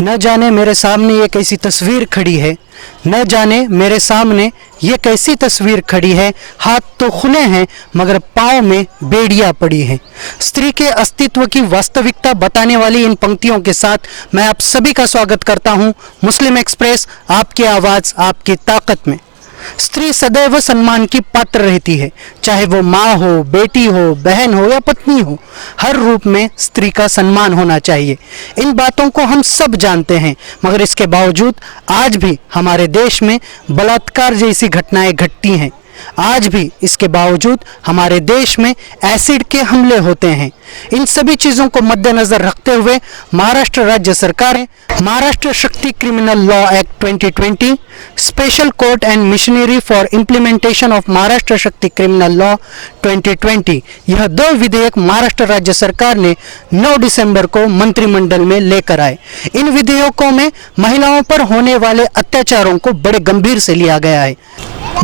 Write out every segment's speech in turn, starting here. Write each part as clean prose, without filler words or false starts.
न जाने मेरे सामने ये कैसी तस्वीर खड़ी है, न जाने मेरे सामने ये कैसी तस्वीर खड़ी है। हाथ तो खुले हैं मगर पाँव में बेड़ियाँ पड़ी हैं। स्त्री के अस्तित्व की वास्तविकता बताने वाली इन पंक्तियों के साथ मैं आप सभी का स्वागत करता हूँ मुस्लिम एक्सप्रेस, आपकी आवाज़ आपकी ताकत में। स्त्री सदैव सम्मान की पात्र रहती है, चाहे वो माँ हो, बेटी हो, बहन हो या पत्नी हो। हर रूप में स्त्री का सम्मान होना चाहिए। इन बातों को हम सब जानते हैं, मगर इसके बावजूद आज भी हमारे देश में बलात्कार जैसी घटनाएं घटती हैं। आज भी इसके बावजूद हमारे देश में एसिड के हमले होते हैं। इन सभी चीज़ों को मद्देनज़र रखते हुए महाराष्ट्र राज्य सरकार ने महाराष्ट्र शक्ति criminal law act 2020, special court and machinery for implementation of Maharashtra शक्ति क्रिमिनल लॉ 2020, यह 2 विधेयक महाराष्ट्र राज्य सरकार ने 9 दिसंबर को मंत्रिमंडल में लेकर आए। इन विधेयकों में महिलाओं पर होने वाले अत्याचारों को बड़े गंभीर से लिया गया है।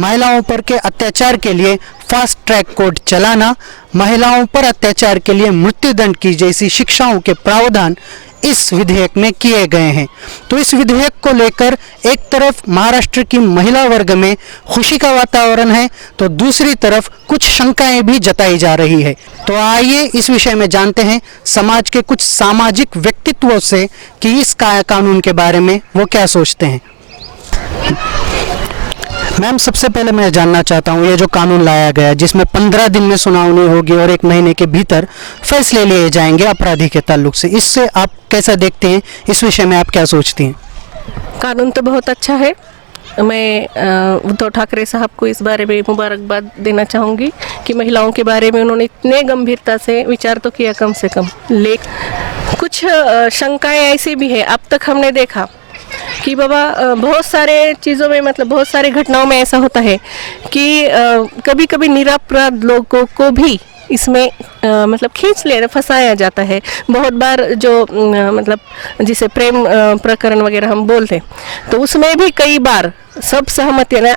महिलाओं पर के अत्याचार के लिए फास्ट ट्रैक कोर्ट चलाना, महिलाओं पर अत्याचार के लिए मृत्युदंड की जैसी शिक्षाओं के प्रावधान इस विधेयक में किए गए हैं। तो इस विधेयक को लेकर एक तरफ महाराष्ट्र की महिला वर्ग में खुशी का वातावरण है, तो दूसरी तरफ कुछ शंकाएं भी जताई जा रही है। तो आइए इस विषय में जानते हैं समाज के कुछ सामाजिक व्यक्तित्वों से कि इस कानून के बारे में वो क्या सोचते हैं। मैम, सबसे पहले मैं जानना चाहता हूँ, ये जो कानून लाया गया जिसमें 15 दिन में सुनावनी होगी और 1 महीने के भीतर फैसले लिए जाएंगे अपराधी के ताल्लुक से, इससे आप कैसा देखते हैं? इस विषय में आप क्या सोचती हैं? कानून तो बहुत अच्छा है। मैं उद्धव ठाकरे साहब को इस बारे में मुबारकबाद देना चाहूँगी कि महिलाओं के बारे में उन्होंने इतने गंभीरता से विचार तो किया कम से कम। लेकिन कुछ शंकाएँ ऐसी भी है, अब तक हमने देखा कि बाबा बहुत सारे चीज़ों में, मतलब बहुत सारे घटनाओं में ऐसा होता है कि कभी कभी निरपराध लोगों को भी इसमें मतलब खींच ले फंसाया जाता है। बहुत बार जो मतलब जिसे प्रेम प्रकरण वगैरह हम बोलते हैं, तो उसमें भी कई बार सब सहमति ना,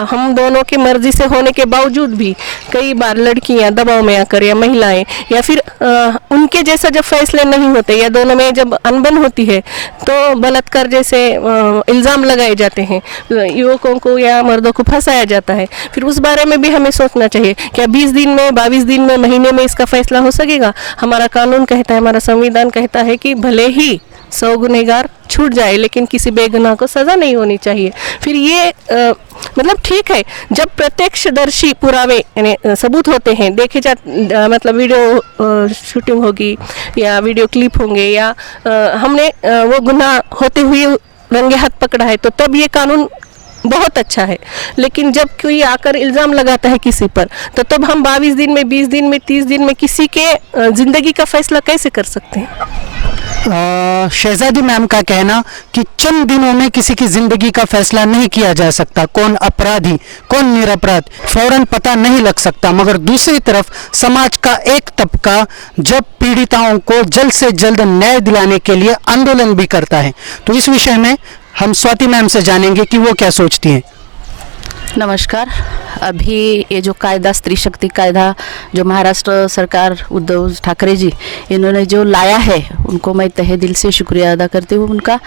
हम दोनों की मर्जी से होने के बावजूद भी कई बार लड़कियां दबाव में आकर या महिलाएं या फिर उनके जैसा जब फैसले नहीं होते या दोनों में जब अनबन होती है तो बलात्कार जैसे इल्ज़ाम लगाए जाते हैं, युवकों को या मर्दों को फंसाया जाता है। फिर उस बारे में भी हमें सोचना चाहिए, क्या 20 दिन में, 22 दिन में, महीने में इसका फैसला हो सकेगा? हमारा कानून कहता है, हमारा संविधान कहता है कि भले ही 100 गुनहगार छूट जाए लेकिन किसी बेगुनाह को सज़ा नहीं होनी चाहिए। फिर ये मतलब ठीक है, जब प्रत्यक्षदर्शी पुरावे यानी सबूत होते हैं, देखे मतलब वीडियो शूटिंग होगी या वीडियो क्लिप होंगे या हमने वो गुनाह होते हुए रंगे हाथ पकड़ा है, तो तब ये कानून बहुत अच्छा है। लेकिन जब कोई आकर इल्ज़ाम लगाता है किसी पर, तो तब हम 22 दिन में, 20 दिन में, 30 दिन में किसी के ज़िंदगी का फैसला कैसे कर सकते हैं? शहजादी मैम का कहना कि चंद दिनों में किसी की जिंदगी का फैसला नहीं किया जा सकता, कौन अपराधी कौन निरपराध फौरन पता नहीं लग सकता। मगर दूसरी तरफ समाज का एक तबका जब पीड़िताओं को जल्द से जल्द न्याय दिलाने के लिए आंदोलन भी करता है। तो इस विषय में हम स्वाति मैम से जानेंगे कि वो क्या सोचती हैं। नमस्कार। अभी ये जो कायदा, स्त्री शक्ति कायदा जो महाराष्ट्र सरकार उद्धव ठाकरे जी इन्होंने जो लाया है, उनको मैं तहे दिल से शुक्रिया अदा करती हूँ उनका।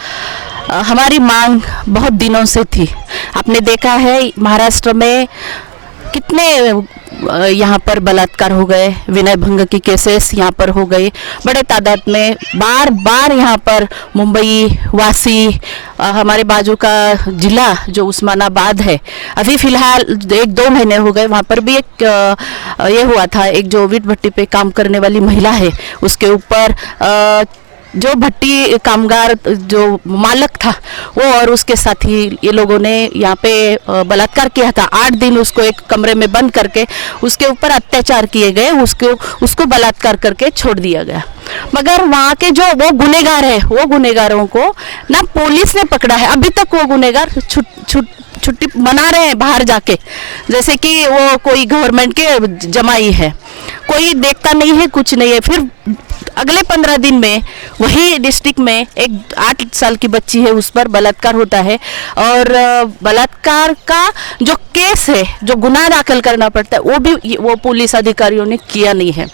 हमारी मांग बहुत दिनों से थी। आपने देखा है महाराष्ट्र में कितने यहाँ पर बलात्कार हो गए, विनय भंग की केसेस यहाँ पर हो गए बड़े तादाद में। बार बार यहाँ पर मुंबई वासी, हमारे बाजू का जिला जो उस्मानाबाद है, अभी फ़िलहाल 1-2 महीने हो गए, वहाँ पर भी एक ये हुआ था, एक जो ईंट भट्टी पे काम करने वाली महिला है उसके ऊपर जो भट्टी कामगार जो मालक था वो और उसके साथी ये लोगों ने यहाँ पे बलात्कार किया था। 8 दिन उसको एक कमरे में बंद करके उसके ऊपर अत्याचार किए गए, उसको बलात्कार करके छोड़ दिया गया। मगर वहाँ के जो वो गुनहगार है, वो गुनहगारों को ना पुलिस ने पकड़ा है। अभी तक वो गुनहगार छुट्टी मना रहे हैं बाहर जाके, जैसे कि वो कोई गवर्नमेंट के जमाई है, कोई देखता नहीं है, कुछ नहीं है। फिर अगले 15 दिन में वही डिस्ट्रिक्ट में एक 8 साल की बच्ची है, उस पर बलात्कार होता है और बलात्कार का जो केस है, जो गुनाह दाखिल करना पड़ता है, वो भी वो पुलिस अधिकारियों ने किया नहीं है।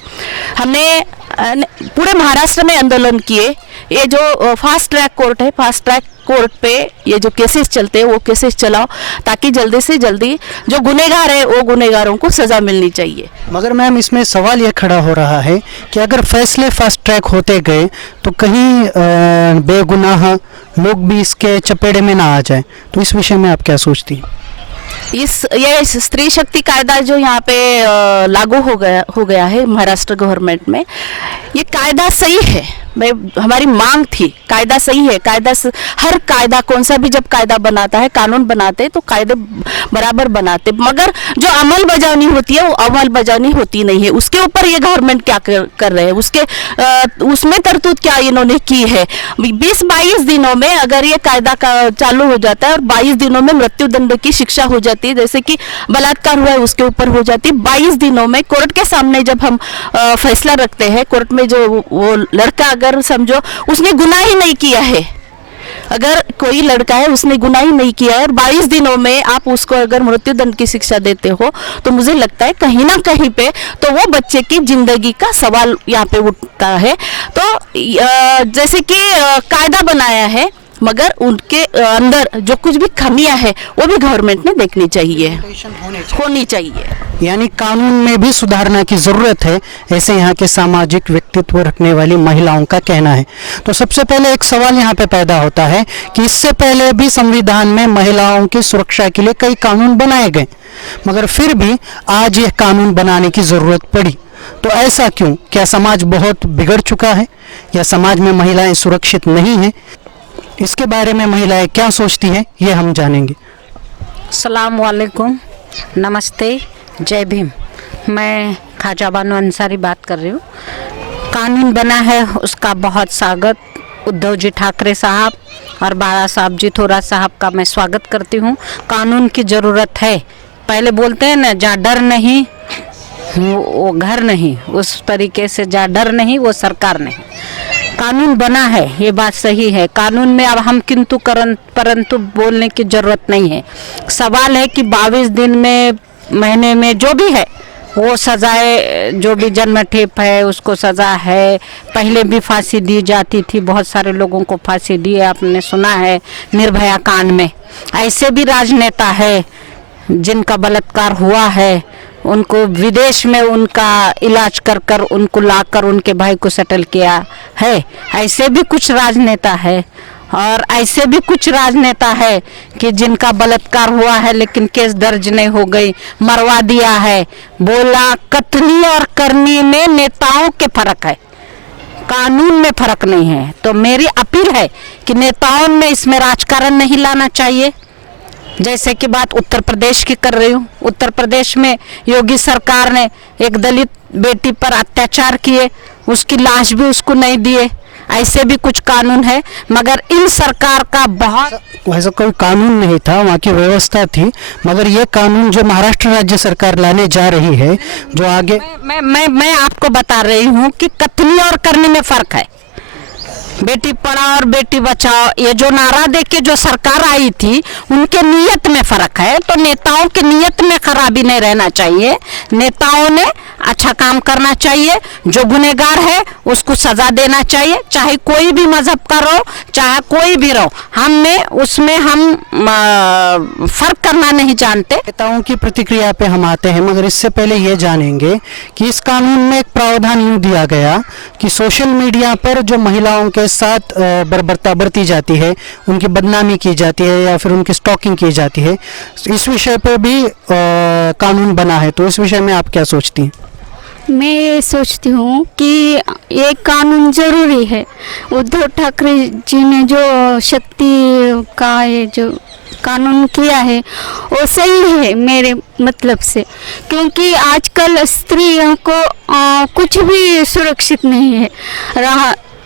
हमने पूरे महाराष्ट्र में आंदोलन किए ये जो फास्ट ट्रैक कोर्ट है, फास्ट ट्रैक कोर्ट पे ये जो केसेस चलते हैं वो केसेस चलाओ, ताकि जल्दी से जल्दी जो गुनहगार है वो गुनहगारों को सज़ा मिलनी चाहिए। मगर मैम इसमें सवाल ये खड़ा हो रहा है कि अगर फैसले फास्ट ट्रैक होते गए तो कहीं बेगुनाह लोग भी इसके चपेड़े में ना आ जाए, तो इस विषय में आप क्या सोचती हैं? ये स्त्री शक्ति कायदा जो यहाँ पे लागू हो गया है महाराष्ट्र गवर्नमेंट में, ये कायदा सही है। हमारी मांग थी, कायदा सही है। हर कायदा, कौन सा भी जब कायदा बनाता है, कानून बनाते तो कायदे बराबर बनाते, मगर जो अमल बजावनी होती है वो अमल बजावनी होती नहीं है। उसके ऊपर ये गवर्नमेंट क्या कर रहे हैं, उसमें तरतूद क्या इन्होंने की है। 20-22 दिनों में अगर ये कायदा का चालू हो जाता है और 22 दिनों में मृत्यु दंड की शिक्षा हो जाती है, जैसे कि बलात्कार हुआ है उसके ऊपर हो जाती है, 22 दिनों में कोर्ट के सामने जब हम फैसला रखते हैं, कोर्ट में जो वो लड़का अगर समझो उसने गुनाह ही नहीं किया है, अगर कोई लड़का है उसने गुनाह ही नहीं किया है और 22 दिनों में आप उसको अगर मृत्यु दंड की शिक्षा देते हो, तो मुझे लगता है कहीं ना कहीं पे तो वो बच्चे की जिंदगी का सवाल यहाँ पे उठता है। तो जैसे कि कायदा बनाया है, मगर उनके अंदर जो कुछ भी खामियां है वो भी गवर्नमेंट ने देखनी चाहिए, होनी चाहिए। यानी कानून में भी सुधारना की ज़रूरत है, ऐसे यहाँ के सामाजिक व्यक्तित्व रखने वाली महिलाओं का कहना है। तो सबसे पहले एक सवाल यहाँ पे पैदा होता है कि इससे पहले भी संविधान में महिलाओं की सुरक्षा के लिए कई कानून बनाए गए, मगर फिर भी आज यह कानून बनाने की ज़रूरत पड़ी। तो ऐसा क्यों? क्या समाज बहुत बिगड़ चुका है या समाज में महिलाएं सुरक्षित नहीं हैं? इसके बारे में महिलाएं क्या सोचती हैं, ये हम जानेंगे। अस्सलाम वालेकुम, नमस्ते, जय भीम। मैं ख्वाजा बानो अंसारी बात कर रही हूँ। कानून बना है उसका बहुत स्वागत उद्धव जी ठाकरे साहब और बाला साहब जी थोड़ा साहब का मैं स्वागत करती हूँ। कानून की ज़रूरत है। पहले बोलते हैं ना, जहाँ डर नहीं वो घर नहीं, उस तरीके से जहाँ डर नहीं वो सरकार नहीं। कानून बना है, ये बात सही है। कानून में अब हम किंतु परंतु बोलने की ज़रूरत नहीं है। सवाल है कि 22 दिन में, महीने में जो भी है वो सज़ाए, जो भी जन्म ठेप है उसको सज़ा है। पहले भी फांसी दी जाती थी, बहुत सारे लोगों को फांसी दी है, आपने सुना है निर्भया कांड में। ऐसे भी राजनेता है जिनका बलात्कार हुआ है, उनको विदेश में उनका इलाज कर उनको लाकर उनके भाई को सेटल किया है। ऐसे भी कुछ राजनेता है और ऐसे भी कुछ राजनेता है कि जिनका बलात्कार हुआ है लेकिन केस दर्ज नहीं हो गई, मरवा दिया है। बोला कथनी और करनी में नेताओं के फर्क है, कानून में फर्क नहीं है। तो मेरी अपील है कि नेताओं में इसमें राजकारण नहीं लाना चाहिए। जैसे कि बात उत्तर प्रदेश की कर रही हूँ, उत्तर प्रदेश में योगी सरकार ने एक दलित बेटी पर अत्याचार किए, उसकी लाश भी उसको नहीं दिए। ऐसे भी कुछ कानून है, मगर इन सरकार का बहुत वैसा कोई कानून नहीं था, वहाँ की व्यवस्था थी। मगर ये कानून जो महाराष्ट्र राज्य सरकार लाने जा रही है, जो आगे मैं आपको बता रही हूँ कि कथनी और करनी में फर्क है। बेटी पढ़ाओ और बेटी बचाओ, ये जो नारा दे के जो सरकार आई थी, उनके नियत में फर्क है। तो नेताओं के नियत में खराबी नहीं रहना चाहिए। नेताओं ने अच्छा काम करना चाहिए, जो गुनहगार है उसको सजा देना चाहिए, चाहे कोई भी मजहब का रहो, चाहे कोई भी रहो। हमें उसमें हम फर्क करना नहीं जानते। नेताओं की प्रतिक्रिया पे हम आते हैं, मगर इससे पहले ये जानेंगे कि इस कानून में एक प्रावधान यूँ दिया गया कि सोशल मीडिया पर जो महिलाओं के साथ बर्बरता बरती जाती है, उनकी बदनामी की जाती है या फिर उनकी स्टॉकिंग की जाती है, इस विषय पर भी कानून बना है। तो इस विषय में आप क्या सोचती हैं? मैं ये सोचती हूँ कि ये कानून ज़रूरी है। उद्धव ठाकरे जी ने जो शक्ति का ये जो कानून किया है वो सही है मेरे मतलब से, क्योंकि आजकल स्त्रियों को कुछ भी सुरक्षित नहीं है।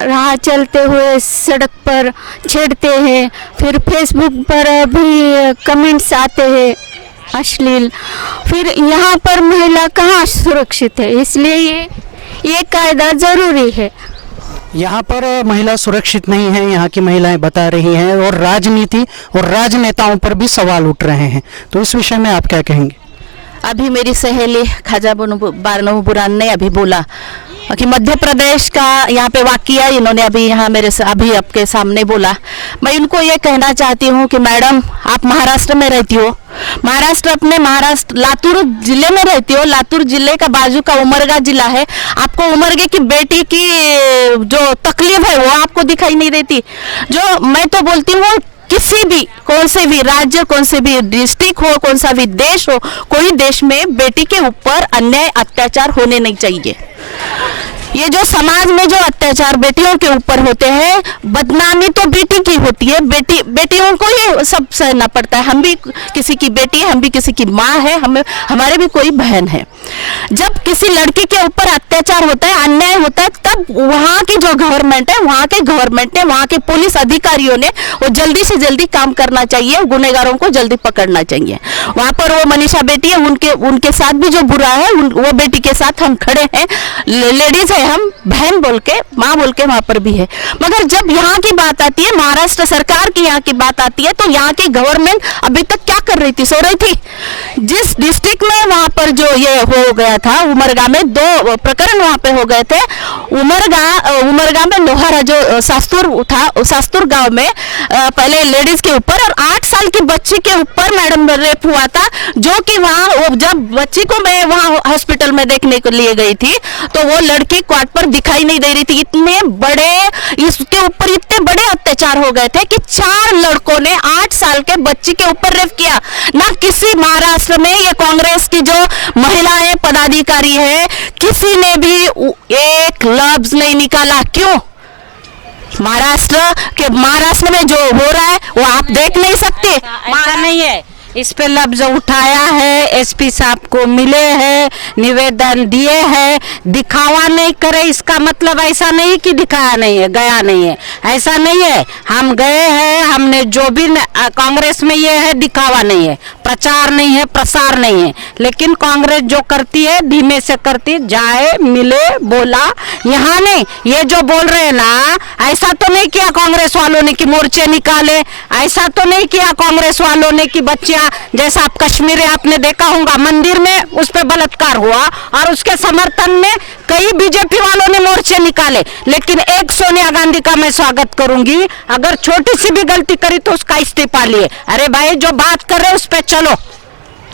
राह चलते हुए सड़क पर छेड़ते हैं, फिर फेसबुक पर भी कमेंट्स आते हैं अश्लील, फिर यहाँ पर महिला कहाँ सुरक्षित है। इसलिए ये कायदा ज़रूरी है। यहाँ पर महिला सुरक्षित नहीं है, यहाँ की महिलाएं बता रही हैं, और राजनीति और राजनेताओं पर भी सवाल उठ रहे हैं। तो इस विषय में आप क्या कहेंगे? अभी मेरी सहेली ख्वाजा बानो बुरान ने अभी बोला कि मध्य प्रदेश का यहाँ पे वाकया इन्होंने अभी यहाँ मेरे से अभी आपके सामने बोला। मैं उनको ये कहना चाहती हूँ कि मैडम आप महाराष्ट्र में रहती हो, महाराष्ट्र लातूर जिले में रहती हो, लातूर जिले का बाजू का उमरगा जिला है, आपको उमरगे की बेटी की जो तकलीफ है वो आपको दिखाई नहीं देती। जो मैं तो बोलती हूँ किसी भी कौन से भी राज्य, कौन से भी डिस्ट्रिक्ट हो, कौन सा भी देश हो, कोई देश में बेटी के ऊपर अन्याय अत्याचार होने नहीं चाहिए। ये जो समाज में जो अत्याचार बेटियों के ऊपर होते हैं, बदनामी तो बेटी की होती है, बेटियों को ये सब सहना पड़ता है। हम भी किसी की बेटी है, हम भी किसी की माँ है, हमारे भी कोई बहन है। जब किसी लड़की के ऊपर अत्याचार होता है, अन्याय होता है, तब वहाँ की जो गवर्नमेंट है, वहाँ के पुलिस अधिकारियों ने वो जल्दी से जल्दी काम करना चाहिए, गुनहगारों को जल्दी पकड़ना चाहिए। वहाँ पर वो मनीषा बेटी है, उनके साथ भी जो बुरा है, वो बेटी के साथ हम खड़े हैं, लेडीज है, हम बहन बोल के, माँ बोल के वहां पर भी है। मगर जब यहाँ की बात आती है, महाराष्ट्र सरकार की यहाँ की बात आती है, तो यहाँ की गवर्नमेंट अभी तक क्या कर रही थी? सो रही थी। जिस डिस्ट्रिक्ट में वहां पर जो ये हो गया था, उमरगा में 2 प्रकरण वहां पे हो गए थे। उमरगा में लोहारा जो सास्तुर गांव में पहले लेडीज के ऊपर और 8 साल की बच्ची के ऊपर मैडम रेप हुआ था, जो कि वहां जब बच्ची को मैं वहां हॉस्पिटल में देखने के लिए गई थी, तो वो लड़की क्वार्ट पर दिखाई नहीं दे रही थी। इसके ऊपर इतने बड़े अत्याचार हो गए थे कि 4 लड़कों ने 8 साल के बच्ची के ऊपर रेप किया। ना किसी महाराष्ट्र में ये कांग्रेस की जो महिलाएं पदाधिकारी है, किसी ने भी एक लफ्ज नहीं निकाला। क्यों? महाराष्ट्र में जो हो रहा है वो आप देख नहीं सकते। ऐसा नहीं है, इस पे लफ्ज उठाया है, एसपी साहब को मिले हैं, निवेदन दिए हैं। दिखावा नहीं करे इसका मतलब ऐसा नहीं कि दिखाया नहीं है, गया नहीं है, ऐसा नहीं है। हम गए हैं, हमने जो भी कांग्रेस में ये है, दिखावा नहीं है, प्रचार नहीं है, प्रसार नहीं है। लेकिन कांग्रेस जो करती है धीमे से करती, जाए मिले बोला, यहाँ नहीं। ये जो बोल रहे हैं ना, ऐसा तो नहीं किया कांग्रेस वालों ने कि मोर्चे निकाले, ऐसा तो नहीं किया कांग्रेस वालों ने कि बच्चियां, जैसा आप कश्मीर में आपने देखा होगा, मंदिर में उस पर बलात्कार हुआ और उसके समर्थन में कई बीजेपी वालों ने मोर्चे निकाले। लेकिन एक सोनिया गांधी का मैं स्वागत करूंगी, अगर छोटी सी भी गलती करी तो उसका इस्तीफा लिए। अरे भाई, जो बात कर रहे उस पे चलो।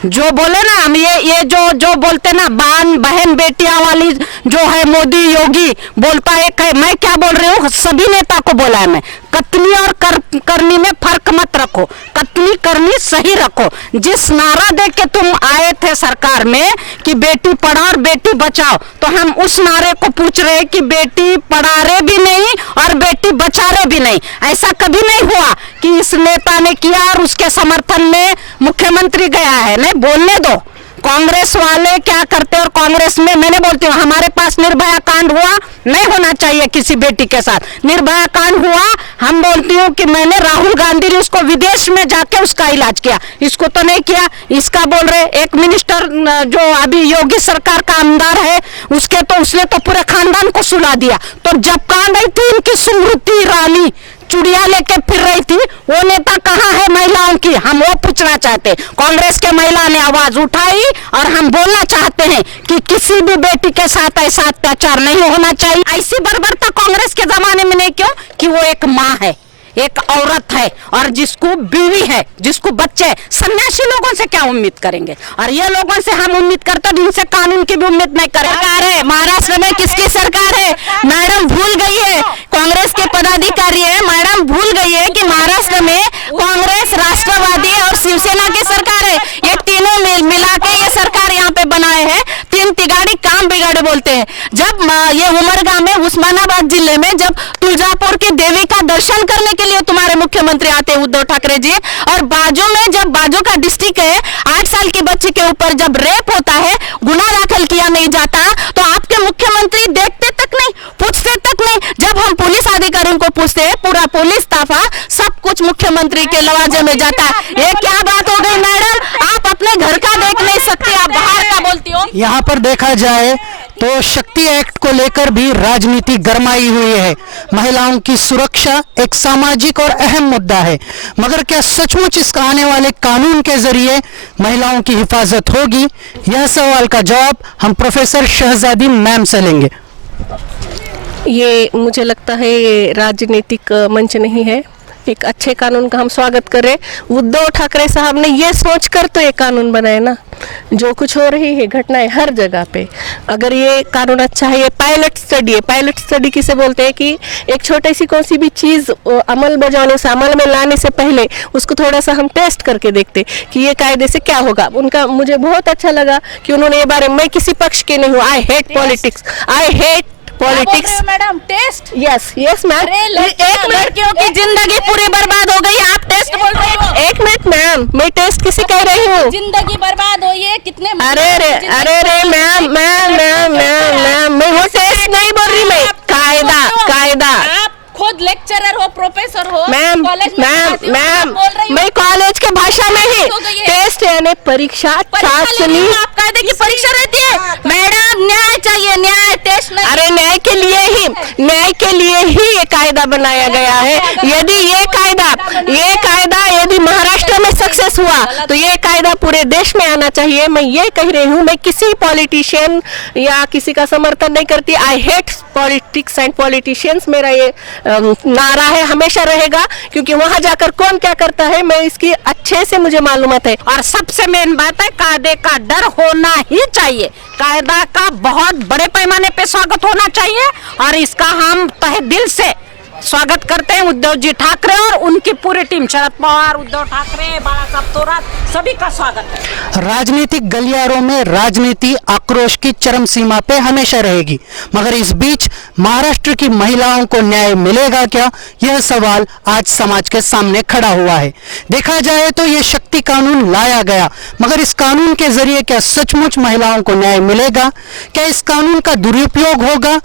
जो बोले ना हम ये जो बोलते ना बहन बेटियां वाली जो है, मोदी योगी बोलता है, मैं क्या बोल रही हूँ, सभी नेता को बोला है मैं, कतनी और करनी में फर्क मत रखो, कतनी करनी सही रखो। जिस नारा दे के तुम आए थे सरकार में कि बेटी पढ़ाओ और बेटी बचाओ, तो हम उस नारे को पूछ रहे हैं कि बेटी पढ़ा रहे भी नहीं और बेटी बचा रहे भी नहीं। ऐसा कभी नहीं हुआ कि इस नेता ने किया और उसके समर्थन में मुख्यमंत्री गया है। नहीं, बोलने दो। कांग्रेस वाले क्या करते और कांग्रेस में, मैंने बोलती हूँ, हमारे पास निर्भया कांड हुआ, नहीं होना चाहिए किसी बेटी के साथ। निर्भया कांड हुआ, हम बोलती हूँ कि मैंने राहुल गांधी ने उसको विदेश में जाके उसका इलाज किया, इसको तो नहीं किया। इसका बोल रहे एक मिनिस्टर जो अभी योगी सरकार का आमदार है, उसने तो पूरे खानदान को सुला दिया। तो जब कांड आई थी उनकी स्मृति ईरानी चुड़िया लेके फिर रही थी, वो नेता कहाँ है महिलाओं की? हम वो पूछना चाहते। कांग्रेस के महिला ने आवाज उठाई और हम बोलना चाहते हैं कि किसी भी बेटी के साथ ऐसा अत्याचार नहीं होना चाहिए। ऐसी बर्बरता कांग्रेस के जमाने में नहीं, क्यों? कि वो एक माँ है, एक औरत है और जिसको बीवी है, जिसको बच्चे है। सन्यासी लोगों से क्या उम्मीद करेंगे? और ये लोगों से हम उम्मीद करते हैं जिनसे कानून की भी उम्मीद नहीं करें। सरकार है महाराष्ट्र में, किसकी सरकार है? मैडम भूल गई है, कांग्रेस के पदाधिकारी है, मैडम भूल गई है कि महाराष्ट्र में कांग्रेस, राष्ट्रवादी और शिवसेना की सरकार है। ये तीनों मिला के ये सरकार यहाँ पे बनाए हैं। 3 तिगाड़ी काम बिगाड़े बोलते हैं। जब ये उमरगा में, उस्मानाबाद जिले में, जब तुलजापुर की देवी का दर्शन करने के लिए तुम्हारे मुख्यमंत्री आते हैं उद्धव ठाकरे जी, और बाजू में जब बाजू का डिस्ट्रिक्ट है, 8 साल की बच्ची के ऊपर जब रेप होता है, गुनाह दाखिल किया नहीं जाता, तो आपके मुख्यमंत्री देखते तक नहीं, पूछते तक नहीं। जब हम पुलिस अधिकारियों को पूछते हैं, पूरा पुलिस ताफा सब कुछ मुख्यमंत्री के लवाजे में जाता है। ये क्या बात हो गई मैडम? आप अपने घर का देख नहीं सकते, आप बाहर का बोलती हो। यहाँ पर देखा जाए तो शक्ति एक्ट को लेकर भी राजनीति गरमाई हुई है। महिलाओं की सुरक्षा एक सामाजिक और अहम मुद्दा है, मगर क्या सचमुच इस आने वाले कानून के जरिए महिलाओं की हिफाजत होगी? यह सवाल का जवाब हम प्रोफेसर शहजादी मैम से लेंगे। ये मुझे लगता है ये राजनीतिक मंच नहीं है। एक अच्छे कानून का हम स्वागत करें। उद्धव ठाकरे साहब ने ये सोचकर तो ये कानून बनाए ना। जो कुछ हो रही है घटनाएं हर जगह पे, अगर ये कानून अच्छा है, ये पायलट स्टडी है। पायलट स्टडी किसे बोलते हैं कि एक छोटी सी कौन सी भी चीज़ अमल बजाने से, अमल में लाने से पहले उसको थोड़ा सा हम टेस्ट करके देखते कि ये कायदे से क्या होगा। उनका मुझे बहुत अच्छा लगा कि उन्होंने ये बारे में, मैं किसी पक्ष के नहीं हूँ। I hate politics, I hate politics. Madam test yes yes ma'am. एक लड़कियों की जिंदगी पूरी बर्बाद हो गई, आप टेस्ट बोल रहे हो? एक मिनट मैम, मैं टेस्ट किसे कह रही हूँ? जिंदगी बर्बाद हुई है कितने? अरे मैम मैं वो टेस्ट नहीं बोल रही, मैं कायदा। आप खुद लेक्चरर हो, प्रोफेसर हो, मैम मैं कॉलेज के भाषा में ही टेस्ट यानी परीक्षा, चाशनी। आप कायदे की परीक्षा रहती है मैडम, न्याय चाहिए, न्याय टेस्ट नहीं। अरे न्याय के लिए ही ये कायदा बनाया गया है। यदि ये कायदा यदि महाराष्ट्र में सक्सेस हुआ तो ये कायदा पूरे देश में आना चाहिए। मैं ये कह रही हूँ, मैं किसी पॉलिटिशियन या किसी का समर्थन नहीं करती। आई हेट पॉलिटिक्स एंड पॉलिटिशियंस, मेरा ये नारा है, हमेशा रहेगा, क्योंकि वहां जाकर कौन क्या करता है मैं इसकी अच्छे से मुझे मालूमात है। और सबसे मेन बात है, कायदे का डर होना ही चाहिए। कायदा का बहुत बड़े पैमाने पे स्वागत होना चाहिए और इसका हम तहे दिल से स्वागत करते हैं उद्धव जी ठाकरे और उनकी पूरी टीम, शरद पवार, उद्धव ठाकरे, बाला साहब तोरात, सभी का स्वागत है। राजनीतिक गलियारों में राजनीति आक्रोश की चरम सीमा पे हमेशा रहेगी, मगर इस बीच महाराष्ट्र की महिलाओं को न्याय मिलेगा क्या, यह सवाल आज समाज के सामने खड़ा हुआ है। देखा जाए तो यह शक्ति कानून लाया गया, मगर इस कानून के जरिए क्या सचमुच महिलाओं को न्याय मिलेगा? क्या इस कानून का दुरुपयोग होगा?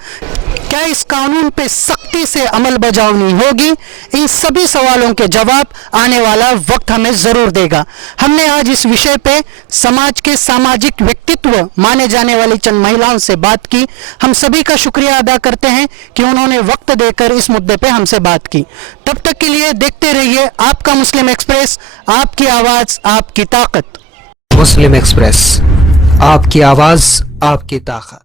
क्या इस कानून पे सख्ती से अमल बजावनी होगी? इन सभी सवालों के जवाब आने वाला वक्त हमें जरूर देगा। हमने आज इस विषय पे समाज के सामाजिक व्यक्तित्व माने जाने वाली चंद महिलाओं से बात की। हम सभी का शुक्रिया अदा करते हैं कि उन्होंने वक्त देकर इस मुद्दे पे हमसे बात की। तब तक के लिए देखते रहिए आपका मुस्लिम एक्सप्रेस, आपकी आवाज आपकी ताकत। मुस्लिम एक्सप्रेस, आपकी आवाज आपकी ताकत।